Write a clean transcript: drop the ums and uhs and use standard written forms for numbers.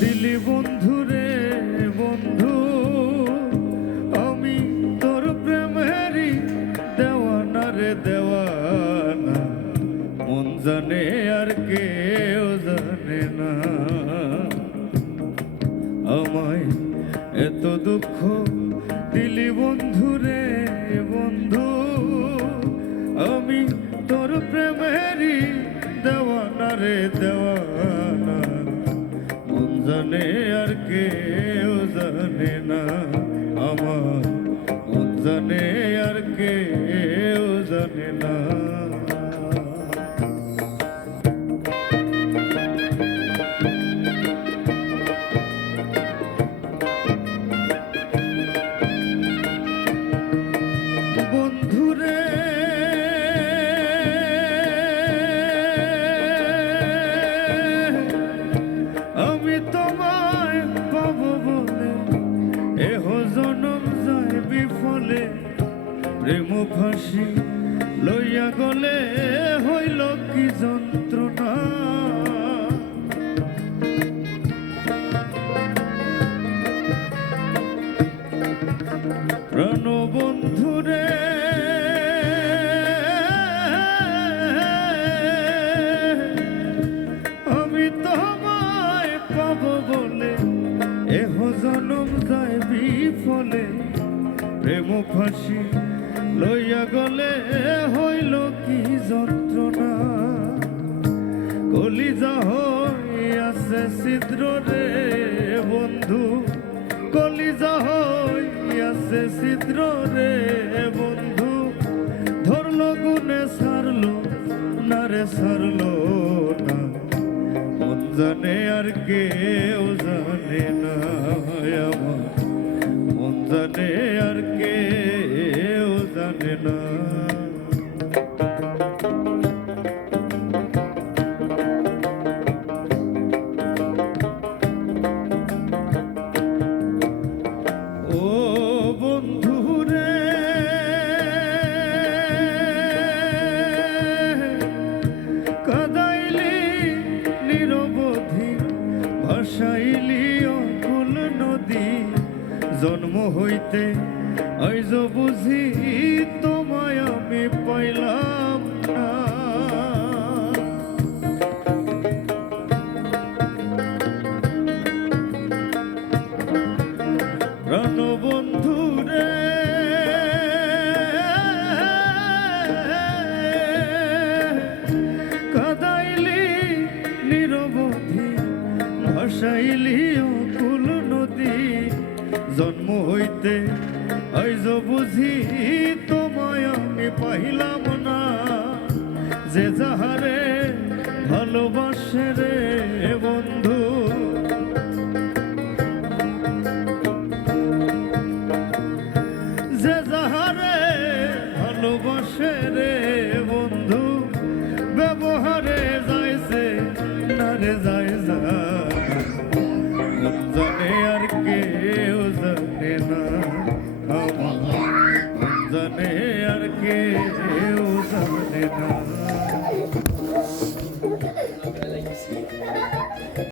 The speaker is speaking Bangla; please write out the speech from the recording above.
দিলি বন্ধু রে বন্ধু, আমি তোর প্রেমেরই দেওয়ানা রে দেওয়ানা, মন জানে আর কেউ জানে না। আমায় এত দুঃখ দিলি বন্ধু রে বন্ধু, আমি তোর প্রেমেরই দেওয়ানা রে দেওয়ানা, মন জানে আর কেউ জানে না। আমার মন জানে আর কেউ জানে না। বন্ধুরে আমি তোমায় পাবো বলে এহ জনম যায় বিফলে, প্রেম ফাঁসি লইয়া গলে হইল কি যন্ত্রণা। প্রাণ বন্ধুরে আমি তোমায় পাবো বলে এহ জনম যায় বিফলে, প্রেম ফাঁসি লইয়া গলে হইল কি যন্ত্রণা। কলিজা হইয়াছে ছিদ্র রে বন্ধু, কলিজা হইয়াছে ছিদ্র রে বন্ধু, ধরলো গুনে ছাড়লো না রে ছাড়লো না, মন জানে আর কেউ জানে না। আমার মন জানে আর কেউ জানে না। ও বন্ধুরে কাদাইলি নিরবধি, ভাসাইলি অকুল নদী, জন্ম হইতে আইজ বুঝি তোমায় আমি পাইলাম না। প্রাণ বন্ধুরে কাদাইলি নিরবধি, ভাসাইলি অকুল নদী, জন্ম হইতে আইজ বুঝি তোমায় আমি পাইলাম না। যে যাহারে ভালোবাসে রে বন্ধু, যে যাহারে ভালোবাসে রে বন্ধু, ব্যবহারে যাইছে না রে যায় যা, মন জানে আর কেউ জানে না।